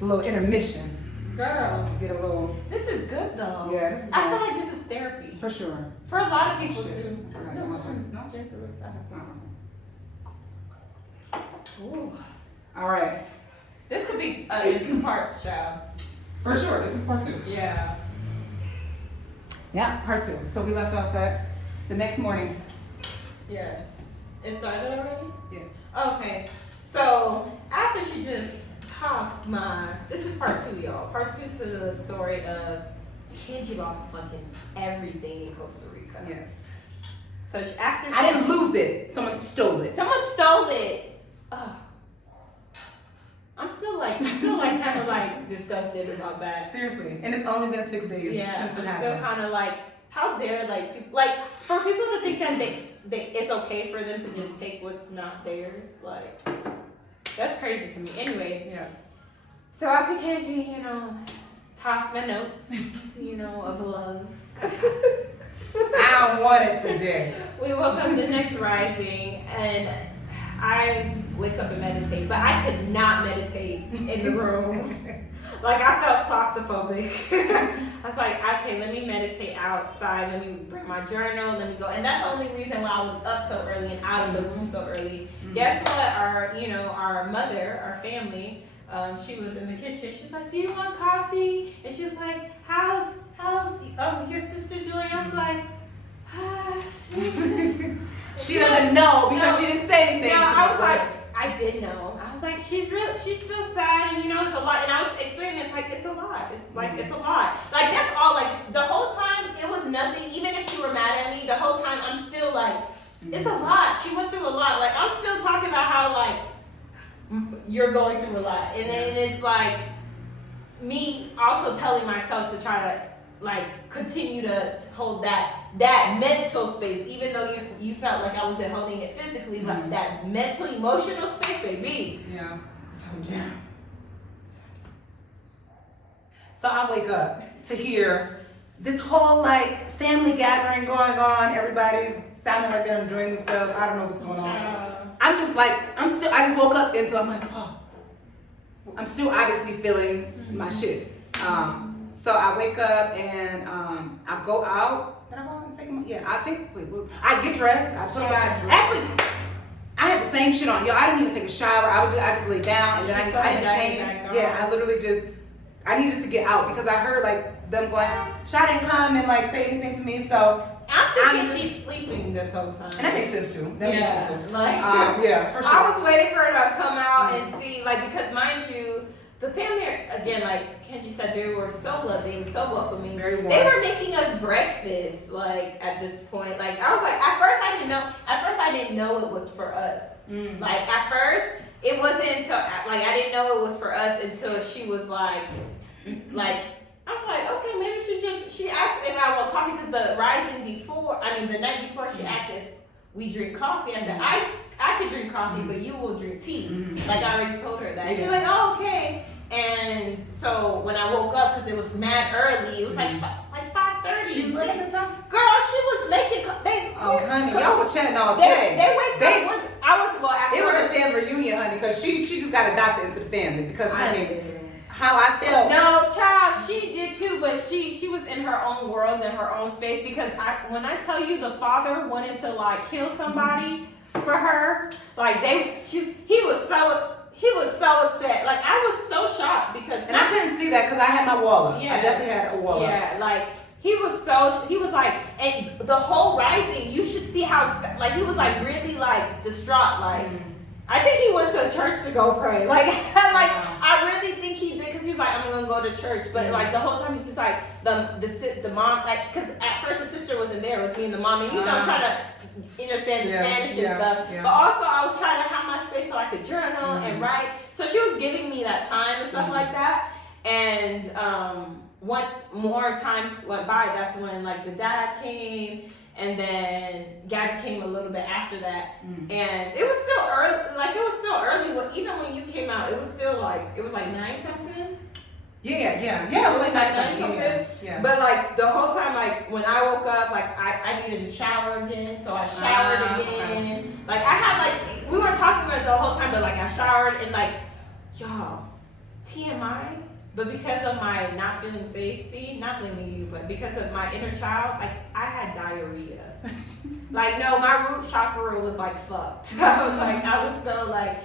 It's a little intermission. Girl, Get a little. this is good though. Yeah, this is I good. feel like this is therapy. For sure. For a lot of people Shit. too. Alright, No, no? drink the rest. I have this. Ooh. All right. This could be in 2 parts, child. For sure. This is part 2. Yeah. Yeah, part 2. So we left off at the next morning. Yes. It started already? Yes. Okay. So after she just tossed this is part 2, y'all. Part 2 to the story of Kenji lost fucking everything in Costa Rica. Yes. So after I didn't lose it. Someone stole it. Someone stole it. Ugh. I'm still like kind of like disgusted about that. Seriously. And it's only been 6 days Yeah, since it I'm still happened. kind of like, how dare for people to think that they it's okay for them to just take what's not theirs, like that's crazy to me. Anyways, Yes. so after Kenji, tossed my notes, of love. I don't want it today. We woke up the next rising and I wake up and meditate, but I could not meditate in the room. Like I felt claustrophobic. I was like, okay, let me meditate outside. Let me bring my journal. Let me go. And that's the only reason why I was up so early and out of the room so early. Mm-hmm. Guess what? Our mother, our family, she was in the kitchen. She's like, do you want coffee? And she's like, how's your sister doing? I was like, She doesn't know because she didn't say anything. No, I was like, I did know. I was like, she's so sad, and it's a lot. And I was explaining, it's like, it's a lot. It's like, it's a lot. Like, that's all, like, the whole time, it was nothing. Even if you were mad at me, the whole time, I'm still like, it's a lot. She went through a lot. Like, I'm still talking about how, like, you're going through a lot. And then it's like, me also telling myself to try to, like, continue to hold that mental space, even though you felt like I wasn't holding it physically, but that mental, emotional space, baby. Yeah. So I wake up to hear this whole like family gathering going on. Everybody's sounding like they're enjoying themselves. I don't know what's going on. I just woke up I'm like, oh. I'm still obviously feeling my shit. So I wake up and I go out. Did I go out and take my? Yeah, I get dressed. Actually, I had the same shit on. Yo, I didn't even take a shower. I just lay down and then I didn't change. Yeah, I literally I needed to get out because I heard like them going, Sha didn't come and like say anything to me. So I'm thinking she's sleeping this whole time. And that makes sense too. Yeah, for sure. I was waiting for her to come out and see, like, because mind you, the family, again, like Kenji said, they were so loving, so welcoming. Very warm. They were making us breakfast, like, at this point. Like, I was like, at first I didn't know it was for us. Like, at first, it wasn't until, like, I didn't know it was for us until she was like, I was like, okay, maybe she asked if I want coffee because the night before, she asked if we drink coffee. I said, I could drink coffee, but you will drink tea. Like I already told her that. She was like, oh, okay. And so when I woke up, because it was mad early, it was like 5:30. She was making something? Girl, she was making. Honey, y'all were chatting all day. They wake up. It was a family reunion, honey, because she just got adopted into the family. Because honey, how I felt. No, child, she did too, but she was in her own world, in her own space. Because when I tell you, the father wanted to like kill somebody for her, like he was so upset. Like I was so shocked because, and I couldn't see that because I had my wall up. Yeah, I definitely had a wall up. Yeah, like he was like, and the whole rising, you should see how like he was like really like distraught, like. I think he went to church to go pray. I really think he did because he was like, I'm gonna go to church. But like the whole time he was like, the mom, like, because at first the sister wasn't there, it was me and the mom, and trying to understand the Spanish and stuff. Yeah. But also I was trying to have my space so I could journal and write. So she was giving me that time and stuff like that. And once more time went by, that's when like the dad came. And then Gabby came a little bit after that, and it was still early. Like it was still early. Even when you came out, it was still like 9 something. Yeah. It was like 9 something. Yeah. But like the whole time, like when I woke up, like I needed to shower again, so I showered again. Okay. Like I had like we were talking about it the whole time, but like I showered and like y'all. TMI, but because of my not feeling safety, not blaming you, but because of my inner child, like I had diarrhea. Like no, my root chakra was like fucked. I was so like,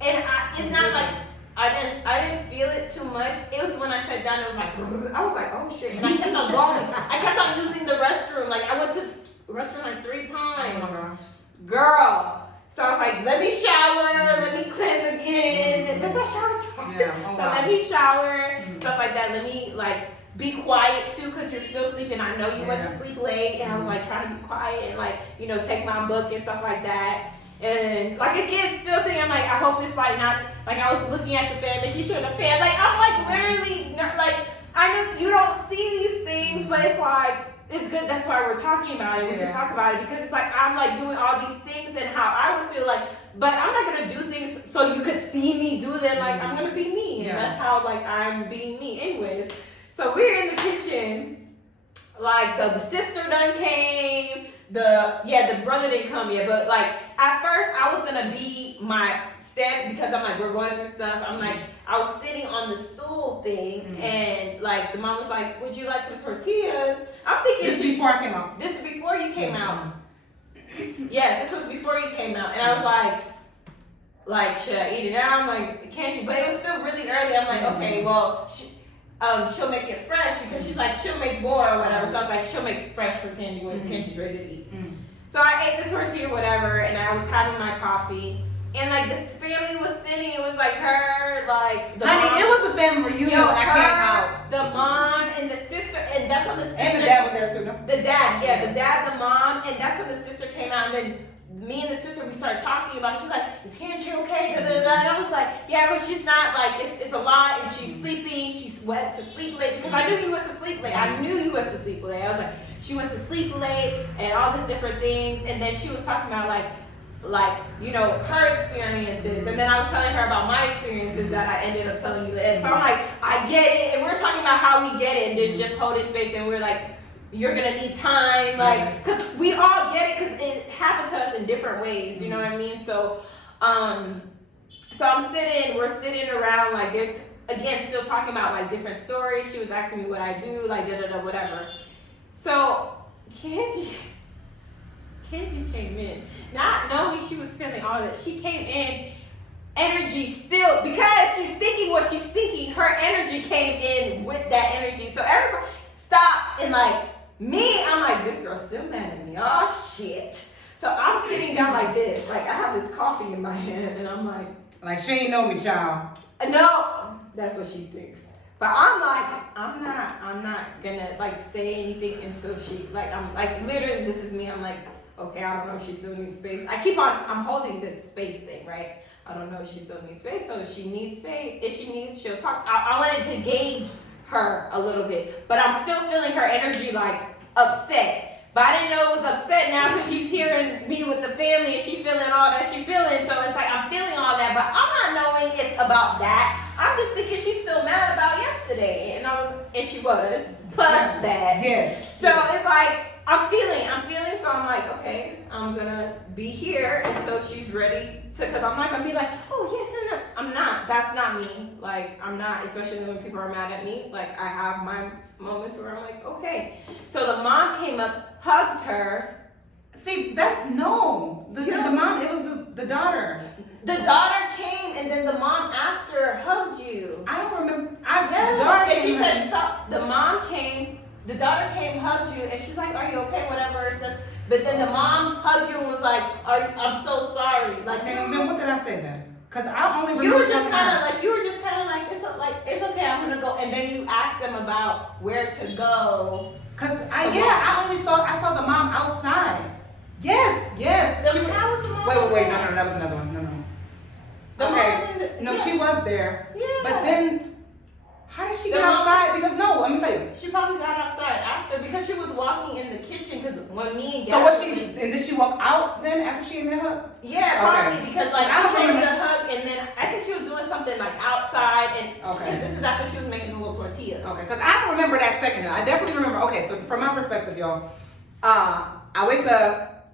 and it's not like I didn't feel it too much. It was when I sat down, it was like I was like, oh shit, and I kept on going. I kept on using the restroom. Like I went to the restroom like 3 times, girl. So I was like, let me shower, let me cleanse again. That's what shower time. Yeah. So let me shower, stuff like that. Let me like be quiet too, because you're still sleeping. I know you went to sleep late, and I was like trying to be quiet and like, you know, take my book and stuff like that. And like again, still thinking like, I hope it's like not like I was looking at the fan, making sure the fan, like I'm like literally like I know you don't see these things, but it's like it's good. That's why we're talking about it. We can talk about it because it's like I'm like doing all these things and how I would feel like, but I'm not gonna do things so you could see me do them. Like I'm gonna be me, and that's how like I'm being me. Anyways, so we're in the kitchen. Like the sister done came. The brother didn't come yet, but like at first I was gonna be my stand because I'm like we're going through stuff. I'm like I was sitting on the stool thing, and like the mom was like, "Would you like some tortillas?" I'm thinking this is before I came out. This is before you came out. Yes, this was before you came out, and I was like, should I eat it now? I'm like, can't you? But it was still really early. I'm like, okay, well, she'll make it fresh because she's like, she'll make more or whatever. So I was like, she'll make it fresh for Kenji when Kenji's ready to eat. So I ate the tortilla, whatever, and I was having my coffee. And like this family was sitting, it was like her, like the honey, mom. it was a family reunion when I came out. The mom and the sister, and that's when the sister. And the dad was there too, no? The dad, yeah, the dad, the mom, and that's when the sister came out, and then me and the sister, we started talking about, she's like, is Candy okay, da, da, da, and I was like, yeah, but she's not, like, it's a lot, and she's sleeping, she's went to sleep late, because I knew you went to sleep late, I was like, she went to sleep late, and all these different things, and then she was talking about, like, you know, her experiences, and then I was telling her about my experiences that I ended up telling you, and so I'm like, I get it, and we're talking about how we get it, and there's just holding space, and we're like, you're gonna need time, like, cause we all get it, cause it happened to us in different ways, you know what I mean? So we're sitting around, like, it's again still talking about like different stories. She was asking me what I do, like whatever. So Kenji came in, not knowing she was feeling all that. She came in, energy still, because she's thinking what she's thinking. Her energy came in with that energy. So everybody stopped and like. Me, I'm like, this girl's still mad at me. Oh, shit. So I'm sitting down like this. Like, I have this coffee in my hand, and I'm like, she ain't know me, child. No, that's what she thinks. But I'm like, I'm not gonna, like, say anything until she, like, I'm, like, literally, this is me. I'm like, okay, I don't know if she still needs space. I'm holding this space thing, right? I don't know if she still needs space. So if she needs space, if she needs, she'll talk. I wanted to gauge her a little bit, but I'm still feeling her energy like upset. But I didn't know it was upset now because she's hearing me with the family and she feeling all that she feeling. So it's like I'm feeling all that, but I'm not knowing it's about that. I'm just thinking she's still mad about yesterday, and she was plus that. Yes. So it's like I'm feeling. So I'm like, okay, I'm gonna be here until she's ready to, because I'm not gonna be like, oh yes, no. I'm not. That's not me. Like, I'm not, especially when people are mad at me. Like, I have my moments where I'm like, okay. So the mom came up, hugged her. See, the mom, it was the daughter. The daughter came, and then the mom after hugged you. I don't remember. The daughter came, and she said, stop. The mom came. The daughter came, hugged you, and she's like, are you okay, whatever it says. But then the mom hugged you and was like, I'm so sorry. Like, okay, then what did I say then? Because I only remember you were just kind of like, it's okay, I'm going to go. And then you asked them about where to go. Because I saw the mom outside. Yes. How was the mom? Wait, no, that was another one. No. Okay. She was there. Yeah. But then, how did she get outside? Because let me tell you. She probably got outside after, because she was walking in the kitchen, because when me and Gabby and did she walk out then after she gave me a hug? Yeah, probably, because like she gave me a hug, and then I think she was doing something like outside, and this is after she was making the little tortillas. Okay, because I don't remember that second. I definitely remember. Okay, so from my perspective, y'all, I wake up,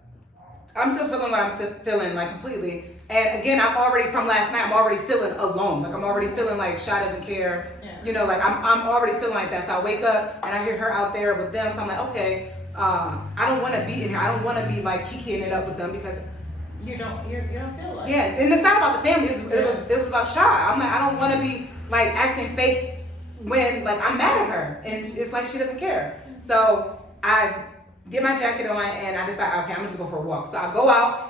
I'm still feeling what I'm still feeling, like completely. And again, I'm already from last night. I'm already feeling alone. Like I'm already feeling like Sha doesn't care. Yeah. You know, like I'm already feeling like that. So I wake up and I hear her out there with them. So I'm like, okay, I don't want to be in here. I don't want to be like kikiing it up with them because you don't feel like. Yeah, and it's not about the family. It was about Sha. I'm like, I don't want to be like acting fake when like I'm mad at her and it's like she doesn't care. So I get my jacket on and I decide, okay, I'm gonna just go for a walk. So I go out.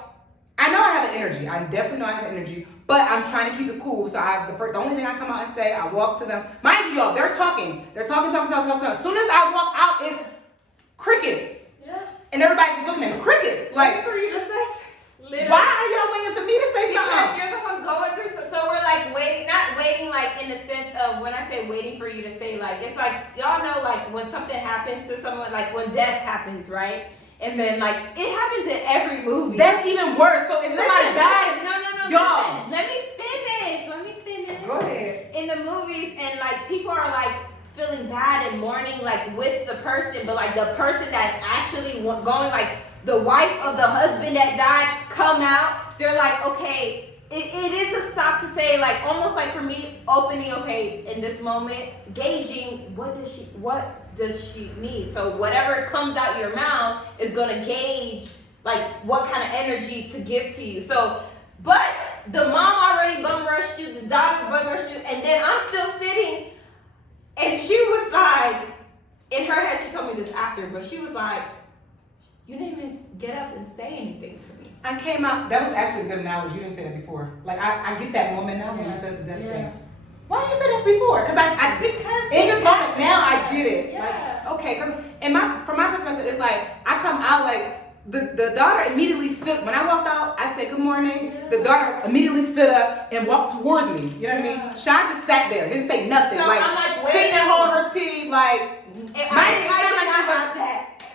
I know I have an energy. I definitely know I have an energy, but I'm trying to keep it cool. So the only thing I come out and say, I walk to them. Mind you, y'all, they're talking. They're talking. As soon as I walk out, it's crickets. Yes. And everybody's just looking at me. Crickets. Like, for you to say. Literally. Why are y'all waiting for me to say something? Because you're the one going through. So we're like waiting, not waiting like in the sense of when I say waiting for you to say, like, it's like, y'all know, like when something happens to someone, like when death happens, right? And then like it happens in every movie. That's even worse. So if somebody dies, no, y'all. listen, let me finish. Go ahead. In the movies, and like people are like feeling bad and mourning like with the person, but like the person that's actually going, like the wife of the husband that died come out, they're like, okay, it is a stop to say, like almost like for me opening, okay, in this moment, gauging what does she need. So whatever comes out your mouth is gonna gauge like what kind of energy to give to you. So, but the mom already bum rushed you, the daughter bum rushed you, and then I'm still sitting, and she was like, in her head, she told me this after, but she was like, you didn't even get up and say anything to me. I came out. That was actually a good analogy. You didn't say that before. Like I get that moment now when you said that thing. Why didn't you say that before? Because in this moment now I get it. Yeah. Like, okay, because from my perspective, it's like I come out like the daughter immediately stood. When I walked out, I said good morning. Yeah. The daughter immediately stood up and walked towards me. You know what I mean? Sha just sat there, didn't say nothing. So like, I'm like sitting there holding her tea, like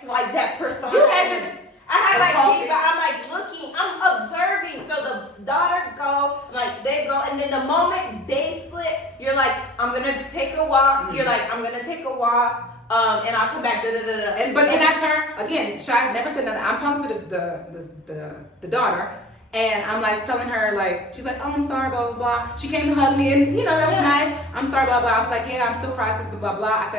like that person. You had just. I had like tea, but I'm like looking, I'm observing. So the daughter go, like they go, and then the moment they split, you're like, I'm gonna take a walk. Mm-hmm. You're like, I'm gonna take a walk, and I'll come back. But then I turn again. Sha never said nothing. I'm talking to the daughter, and I'm like telling her like she's like, oh, I'm sorry, blah blah blah. She came to hug me, and you know that was nice. I'm sorry, blah blah. I was like, yeah, I'm still processing, blah blah. I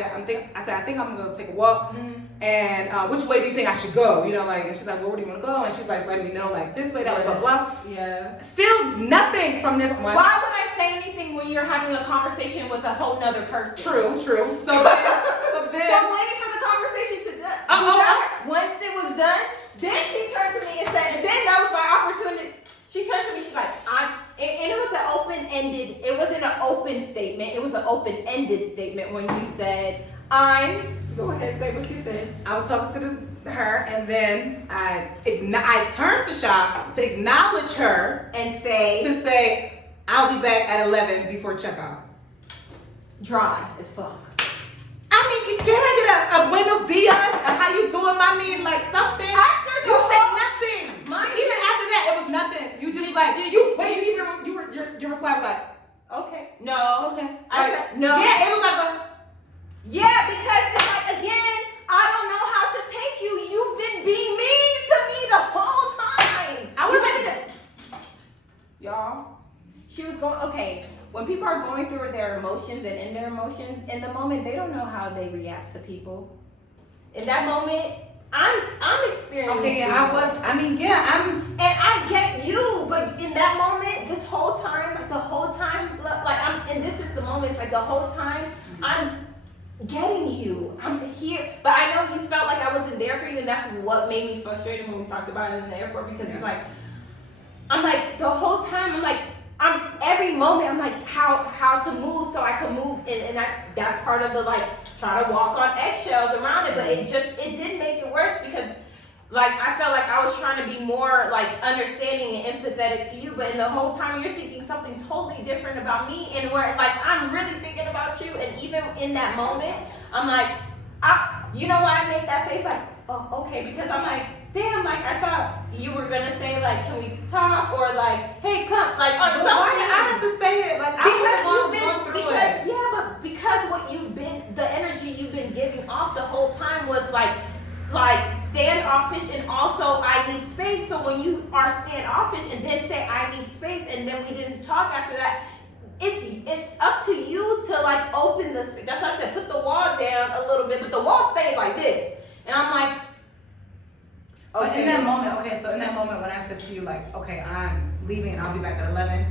said I think I'm gonna take a walk. Mm-hmm. And which way do you think I should go? You know, like, and she's like, well, where do you want to go? And she's like, letting me know, like, this way, that way, blah, blah. Yes. Still nothing from this one. Why would I say anything when you're having a conversation with a whole nother person? True. So then. So I'm waiting for the conversation to done. Once it was done, then she turned to me and said, and then that was my opportunity. She turned to me, she's like, and it was an open-ended, it wasn't an open statement, it was an open-ended statement when you said, go ahead, say what you said. I was talking to her, and then I turned to Sha to acknowledge her and say, I'll be back at 11 before checkout. Dry as fuck. I mean, can I get a buenos dias? How you doing, mommy? Like something. After you said nothing. Even after that, it was nothing. You just your reply was like, okay, no, okay. I said no. Yeah, it was like yeah, because it's like, again, I don't know how to take you. You've been being mean to me the whole time. I wasn't. Y'all, she was going, okay, when people are going through their emotions and in their emotions, in the moment, they don't know how they react to people. In that moment, I'm experiencing. Okay, yeah, and I get you, but in that moment, this whole time, and this is the moment, it's like the whole time, I'm getting you. I'm here. But I know you felt like I wasn't there for you, and that's what made me frustrated when we talked about it in the airport, because it's like, I'm like, the whole time, I'm every moment, I'm like, how to move so I can move, and that's part of the, like, try to walk on eggshells around it, but it did make it worse, because, like, I felt like I was trying to be more, like, understanding and empathetic to you, but in the whole time, you're thinking something totally different about me, and where, like, I'm really thinking about you, and even in that moment, I'm like, you know why I made that face, like, oh, okay, because I'm like, damn, like, I thought you were gonna say, like, can we talk, or like, hey, come, like, or something. Why did I have to say it? Like, because what you've been, the energy you've been giving off the whole time was like standoffish, and also I need space. So when you are standoffish and then say I need space, and then we didn't talk after that, it's up to you to like open the space. That's why I said put the wall down a little bit, but the wall stays like this, and I'm like, okay. But in that moment, so in that moment when I said to you like, okay, I'm leaving and I'll be back at 11.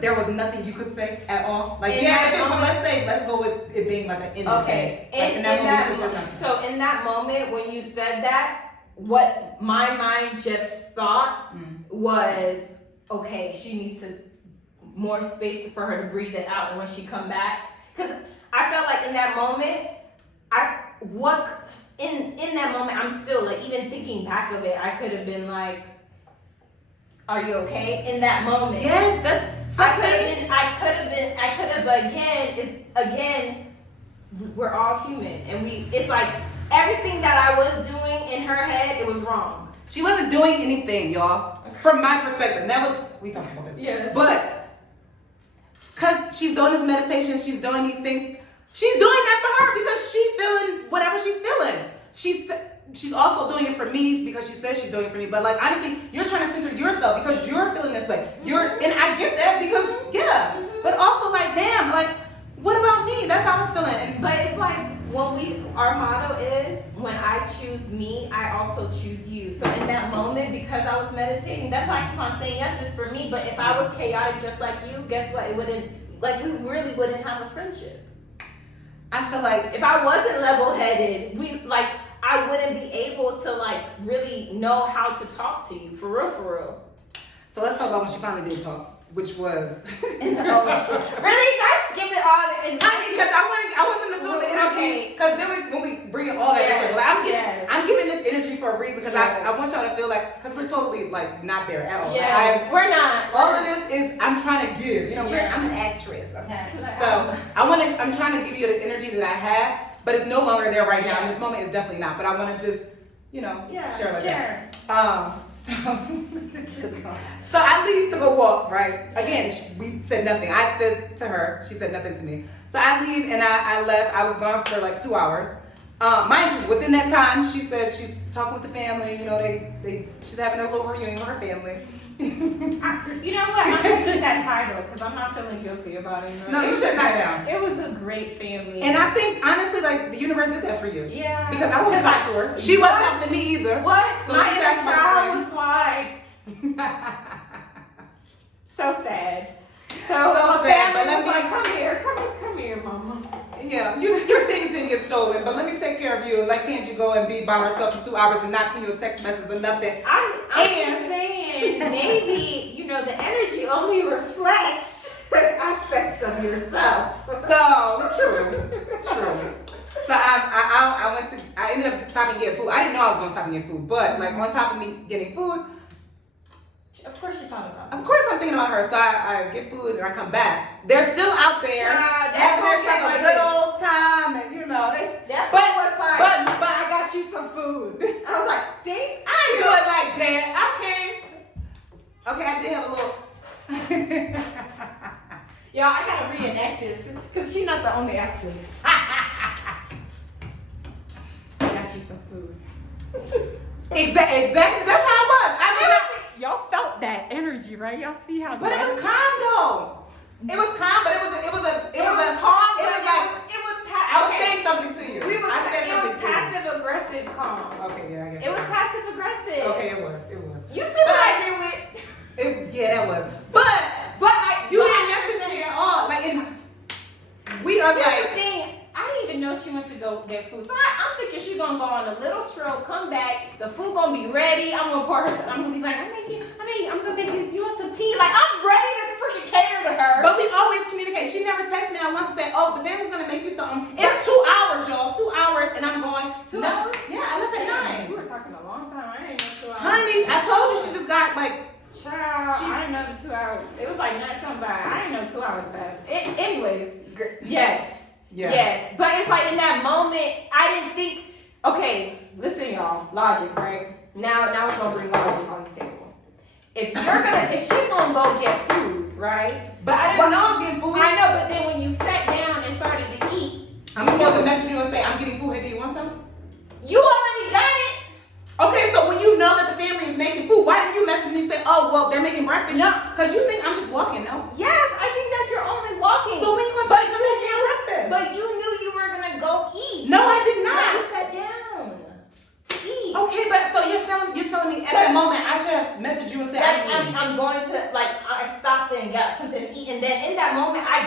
There was nothing you could say at all? Like, let's go with it being like an end of day. Like, in that moment, you could say nothing. So in that moment, when you said that, what my mind just thought was, okay, she needs more space for her to breathe it out, and when she come back, because I felt like in that moment, in that moment, I'm still like, even thinking back of it, I could have been like, are you okay? In that moment. Yes, that's something. I could have, but again, we're all human. And it's like, everything that I was doing in her head, it was wrong. She wasn't doing anything, y'all. Okay. From my perspective. We talked about this. Yes. But, because she's doing this meditation, she's doing these things, she's doing that for her because she's feeling whatever she's feeling. She's also doing it for me because she says she's doing it for me. But like, honestly, you're trying to censor yourself because you're feeling this way. And I get that because, but also like, damn, like, what about me? That's how I was feeling. But it's like, our motto is, when I choose me, I also choose you. So in that moment, because I was meditating, that's why I keep on saying yes, it's for me. But if I was chaotic just like you, guess what? We really wouldn't have a friendship. I feel like if I wasn't level-headed, I wouldn't be able to like really know how to talk to you for real. So let's talk about when she finally did talk, which was in the ocean. Really? Not skip it all because I want them to feel the energy. Because then when we bring it all that together, like, I'm giving this energy for a reason because I want y'all to feel like, because we're totally like not there at all. Yes, like, we're not. All of this is I'm trying to give. I'm an actress. Okay. So I'm trying to give you the energy that I had. But it's no longer there right now. In this moment, it's definitely not. But I want to just, share like that. So I leave to go walk, right? Again, we said nothing. I said to her, she said nothing to me. So I leave and I left. I was gone for like 2 hours. Mind you, within that time, she said she's talking with the family. She's having a little reunion with her family. You know what? I'm gonna put that title because I'm not feeling guilty about it. No, you should not down. It was a great family. And I think, honestly, like, the universe did that for you. Yeah. Because I wasn't talking to her. She wasn't talking to me either. What? So my inner child was like, so sad. So sad, but let me come here, mama. Yeah, your things didn't get stolen, but let me take care of you and let Kenji go and be by herself for 2 hours and not send you a text message or nothing. I'm just saying, maybe, the energy only reflects aspects of yourself. So, true. So I ended up stopping getting food. I didn't know I was going to stop and get food, but like on top of me getting food, of course you thought about it. Of course I'm thinking about her. So I get food and I come back. They're still out there. Having a good old time and but I got you some food. I was like, see? I ain't do it like that. Okay, I did have a little Y'all, I gotta reenact this because she's not the only actress. I got you some food. Exactly. That's how it was. Y'all felt that energy, right? Y'all see how? But it was calm though. It was calm, but it was calm. I was saying something to you. It was passive aggressive calm. Okay, yeah, I guess. It was passive aggressive. Okay, it was. You see what I did with? That was. But you didn't message me at all. Like, we are like. The thing, I didn't even know she went to go get food. So I'm thinking she's gonna go on a little stroll, come back, the food gonna be ready. I'm gonna pour her. I'm gonna be like, I'm gonna make you want some tea? Like, I'm ready to freaking cater to her. But we always communicate. She never texted me. I once and said, "Oh, the family's gonna make you something." It's 2 hours, y'all. 2 hours, and I'm going. 2 hours? Yeah, I left at 9. We were talking a long time. I didn't know 2 hours. Honey, I told you she just got like. Child, I didn't know the 2 hours. It was like 9 something by. I didn't know 2 hours passed. Anyways, yes. Yeah. Yes. But it's like in that moment, I didn't think, okay, listen y'all, logic, right? Now we're gonna bring logic on the table. If she's gonna go get food, right? But I didn't know I was getting food. I know, but then when you sat down and started to eat, I'm supposed to message you and say, I'm getting food, hey, do you want something? You already got it.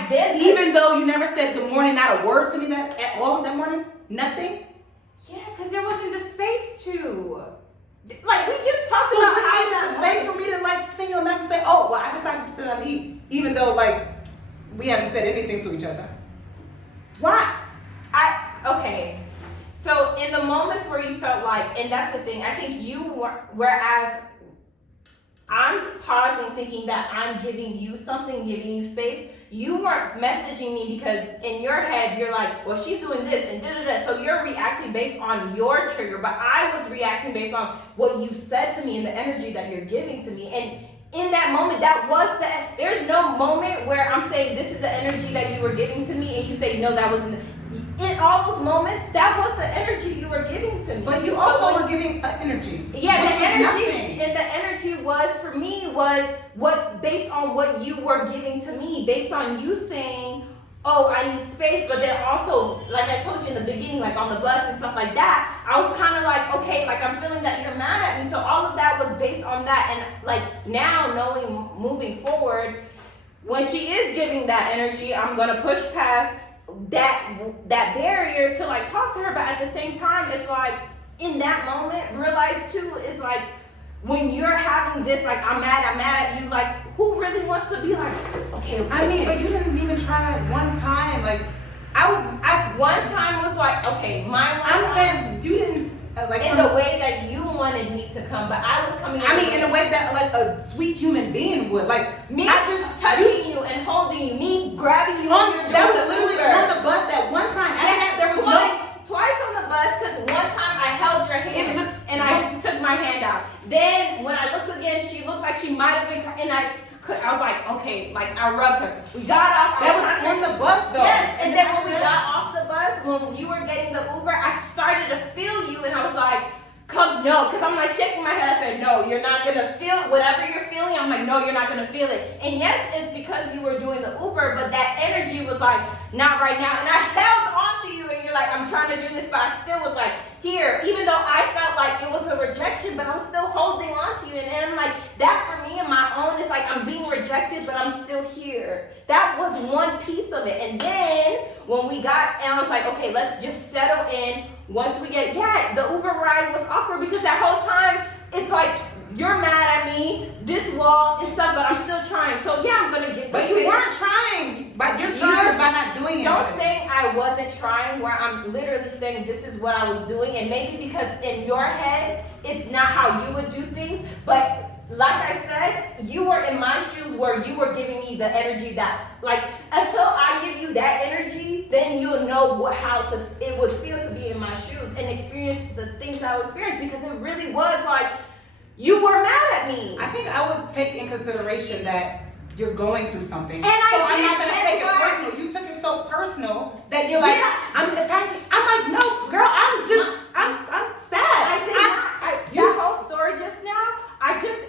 then Even though you never said good morning, not a word to me that at all that morning? Nothing? Yeah, because there wasn't the space to. Like, we just talked So about when how you that just wait for me to like send you a message and say, oh, well, I decided to sit down and eat, even though like we haven't said anything to each other. Why? Okay. So in the moments where you felt like, and that's the thing, I think you were, whereas I'm pausing thinking that I'm giving you something, giving you space. You weren't messaging me because in your head you're like, well, she's doing this and da-da-da. So you're reacting based on your trigger, but I was reacting based on what you said to me and the energy that you're giving to me. And in that moment, there's no moment where I'm saying this is the energy that you were giving to me and you say, no, that wasn't. In all those moments, that was the energy you were giving to me. But you also were giving energy. Yeah, the energy, and the energy was for me was what based on what you were giving to me, based on you saying, "Oh, I need space," but then also, like I told you in the beginning, like on the bus and stuff like that, I was kind of like, okay, like I'm feeling that you're mad at me. So all of that was based on that, and like now knowing moving forward, when she is giving that energy, I'm gonna push past that barrier to like talk to her, but at the same time it's like in that moment realize too is like when you're having this like I'm mad at you, like who really wants to be like okay. I mean, but you didn't even try one time. Like I one time was like okay, mine was I'm saying you didn't like in the way that you wanted me to come, but I was coming in the way that like a sweet human being would, like me I just touching you and holding you, me grabbing you that was literally on the bus that one time. Yeah, there was twice on the bus, because one time I held your hand and I took my hand out. Then when I looked again, she looked like she might have been, and I was like, okay, like I rubbed her. We got off. That was on the bus though. Yes, and then when we got off the bus, when you were getting the Uber, I started to feel you, and I was like, come, no, because I'm like shaking my head. I said, no, you're not gonna feel whatever you're feeling. I'm like, no, you're not gonna feel it. And yes, it's because you were doing the Uber, but that energy was like, not right now. And I held on to you, and you're like, I'm trying to do this, but I still was like, here, even though I felt like it was a rejection, but I was still holding on to you. And I'm like, that for me and my own is like, I'm being rejected, but I'm still here. That was one piece of it. And then when we got, and I was like, okay, let's just settle in. Once we get, the Uber ride was awkward because that whole time, it's like, you're mad at me, this wall and stuff, but I'm still trying. So yeah, I'm gonna get. But you weren't trying. But you're trying by not doing it. Don't say I wasn't trying. Where I'm literally saying this is what I was doing, and maybe because in your head it's not how you would do things. But like I said, you were in my shoes where you were giving me the energy that, like, until I give you that energy, then you'll know how it would feel to be in my shoes and experience the things I would experience, because it really was like. You were mad at me. I think I would take in consideration that you're going through something. And I'm not gonna take it personal. You took it so personal that you're like, I'm attacking. I'm like, no, girl, I'm sad. I did not. Your whole story just now,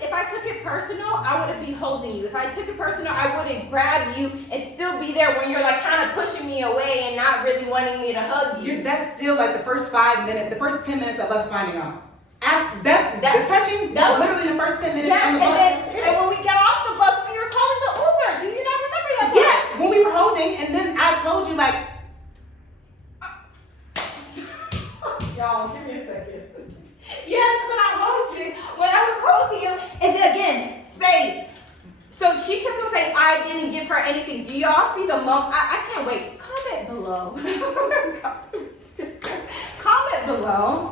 if I took it personal, I wouldn't be holding you. If I took it personal, I wouldn't grab you and still be there when you're like kind of pushing me away and not really wanting me to hug you. That's still like the first 5 minutes, the first 10 minutes of us finding out. The touching, that was literally the first 10 minutes on the bus. And when we got off the bus, when you were calling the Uber, do you not remember that? Yeah, when we were holding, and then I told you like, y'all, give me a second. Yes, when I was holding you, and then again, space. So she kept on saying I didn't give her anything. Do y'all see the moment? I can't wait. Comment below. Comment below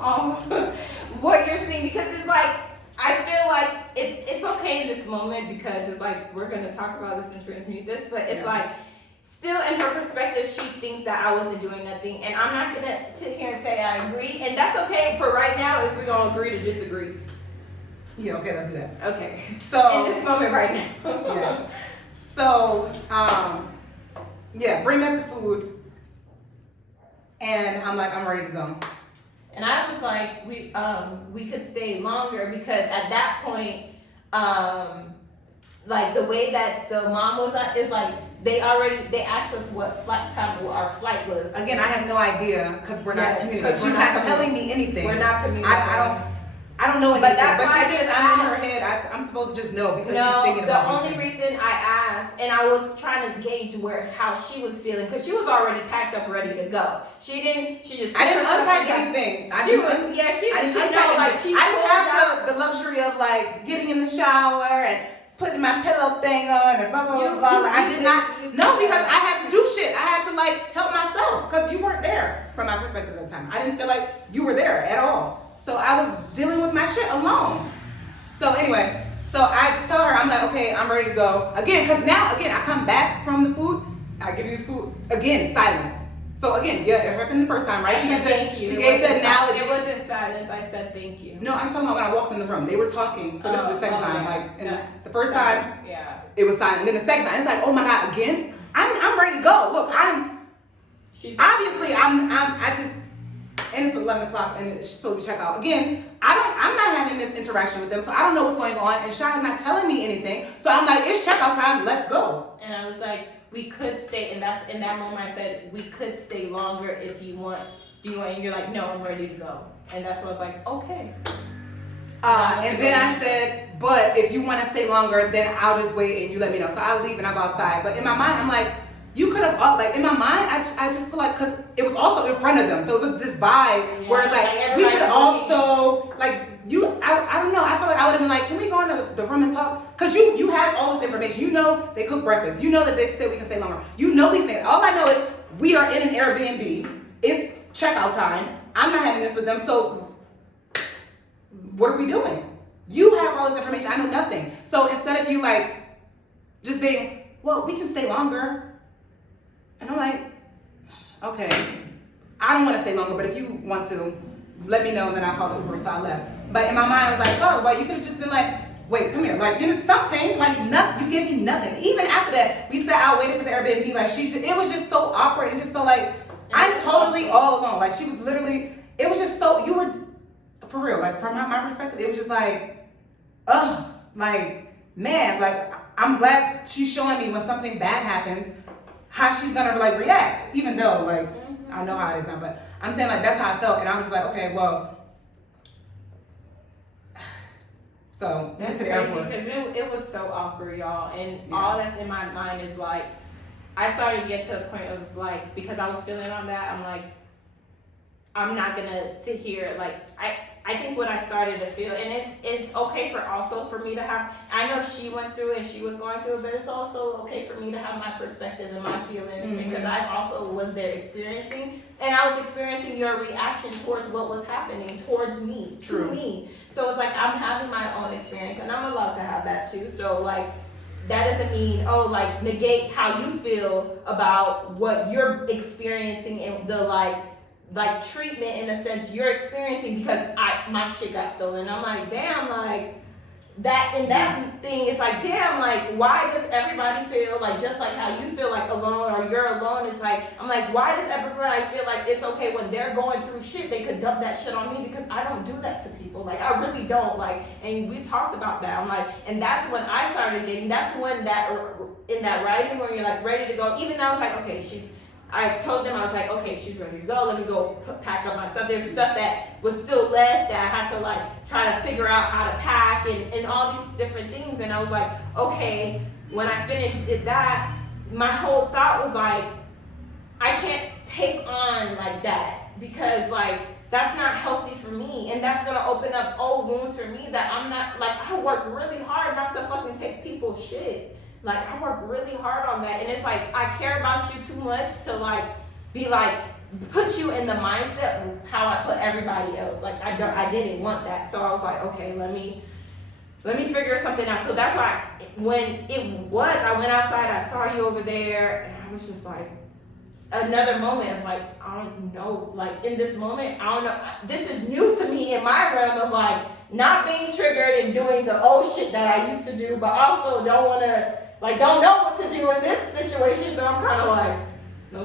what you're seeing, because it's like I feel like it's okay in this moment, because it's like we're gonna talk about this and transmute this, but it's like still in her perspective, she thinks that I wasn't doing nothing, and I'm not gonna sit here and say I agree, and that's okay for right now if we're gonna agree to disagree. Yeah, okay, let's do that. Okay. So in this moment right now. Yeah. So bring back the food. And I'm like, I'm ready to go. And I was like, we could stay longer, because at that point, like the way that the mom was at is like they asked us what flight time our flight was. Again, I have no idea, because we're not communicating. She's not telling me anything. We're not communicating. I don't know anything. that's But why she thinks I'm in her head. I'm supposed to just know because she's thinking about the only reason I asked, and I was trying to gauge how she was feeling, because she was already packed up, ready to go. She just. I didn't unpack anything. She didn't have the luxury of like getting in the shower and putting my pillow thing on and blah blah blah. I did not. No, because I had to do shit. I had to like help myself because you weren't there from my perspective at the time. I didn't feel like you were there at all. So I was dealing with my shit alone. So anyway, so I tell her, I'm like, okay, I'm ready to go again. Because now, again, I come back from the food. I give you this food again. Silence. So again, yeah, it happened the first time, right? She gave the analogy. It wasn't silence. I said thank you. No, I'm talking about when I walked in the room. They were talking. So this is the second time. Like, and the first silence, time, yeah, it was silent. And then the second time, it's like, oh my God, again? I'm ready to go. Look, I just, and it's 11 o'clock and she's supposed to check out. Again, I'm not having this interaction with them, so I don't know what's going on. And Shai's not telling me anything. So I'm like, it's checkout time. Let's go. And I was like, we could stay, and that's in that moment I said we could stay longer if you want. Do you want? And you're like, no, I'm ready to go. And that's when I was like, okay. And then I said, but if you want to stay longer, then I'll just wait and you let me know. So I leave and I go outside. But in my mind, I'm like, you could have, like, in my mind, I just feel like, because it was also in front of them. So it was this vibe where it's like we could also, like, I don't know. I feel like I would have been like, can we go in the room and talk? Because you have all this information. You know they cook breakfast. You know that they said we can stay longer. You know these things. All I know is we are in an Airbnb. It's checkout time. I'm not having this with them. So what are we doing? You have all this information. I know nothing. So instead of you like just being, well, we can stay longer. And I'm like, okay, I don't want to stay longer, but if you want to, let me know, and then I'll call the Uber. So I left. But in my mind, I was like, oh, well, you could have just been like, wait, come here, like, you know, something, like, nothing. You gave me nothing. Even after that, we sat out waiting for the Airbnb, like, it was just so awkward. It just felt like I'm totally all alone. Like, she was literally, it was just so, you were, for real, like, from my perspective, it was just like, ugh, like, man, like, I'm glad she's showing me when something bad happens, how she's gonna like react, even though like I know how it is now, but I'm saying like that's how I felt, and I was just like, okay, well, so that's to the crazy airport because it was so awkward, y'all, and all that's in my mind is like I started to get to a point of like because I was feeling on that, I'm like I'm not gonna sit here like I think what I started to feel, and it's okay for me to have, I know she went through it and she was going through it, but it's also okay for me to have my perspective and my feelings because I also was there experiencing, and I was experiencing your reaction towards what was happening towards me, to me. So it's like I'm having my own experience and I'm allowed to have that too. So like that doesn't mean, like negate how you feel about what you're experiencing and the like treatment in a sense you're experiencing because my shit got stolen. I'm like, damn, like that in that thing, it's like, damn, like why does everybody feel like just like how you feel like alone or you're alone? It's like, I'm like, why does everybody feel like it's okay when they're going through shit, they could dump that shit on me because I don't do that to people. Like I really don't. Like, and we talked about that. I'm like, and that's when I started getting, that's when that in that rising when you're like ready to go, even though I was like, okay, I told them, I was like, okay, she's ready to go. Let me go pack up my stuff. There's stuff that was still left that I had to like try to figure out how to pack and all these different things. And I was like, okay, when I finished, did that, my whole thought was like, I can't take on like that because like, that's not healthy for me. And that's gonna open up old wounds for me that I'm not, like, I work really hard not to fucking take people's shit. Like, I work really hard on that. And it's like, I care about you too much to, like, be like, put you in the mindset of how I put everybody else. Like, I didn't want that. So I was like, okay, let me figure something out. So that's why when I went outside, I saw you over there, and I was just like, another moment of like, I don't know, like, in this moment, I don't know. This is new to me in my realm of, like, not being triggered and doing the old shit that I used to do, but also don't know what to do in this situation. So I'm kind of like,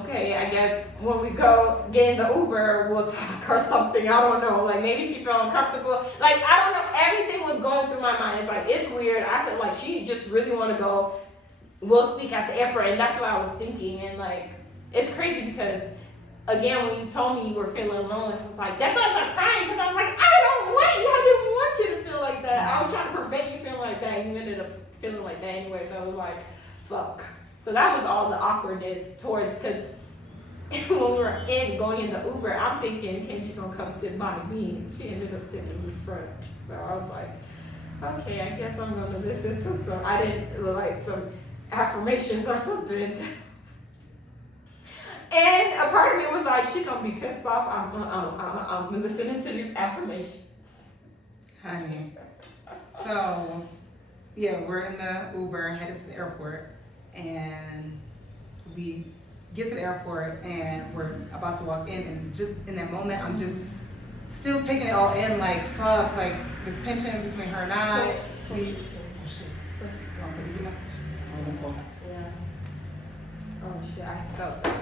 okay, I guess when we go get in the Uber, we'll talk or something. I don't know. Like maybe she felt uncomfortable. Like I don't know. Everything was going through my mind. It's like, it's weird. I feel like she just really want to go. We'll speak at the airport, and that's what I was thinking. And like, it's crazy because again, when you told me you were feeling alone, I was like, that's why I started crying, because I was like, I don't want you. I didn't want you to feel like that. I was trying to prevent you feeling like that, and you ended up feeling like that anyway. So I was like, fuck. So that was all the awkwardness towards, because when we were going in the Uber, I'm thinking, Kenji gonna come sit by me. She ended up sitting in the front. So I was like, okay, I guess I'm gonna listen to some. I didn't like some affirmations or something. And a part of me was like, she gonna be pissed off. I'm listening to these affirmations. Honey. So, yeah, we're in the Uber headed to the airport, and we get to the airport, and we're about to walk in, and just in that moment, I'm just still taking it all in, like, fuck, like, the tension between her and I. Oh, shit. Yeah. Oh shit, I felt that.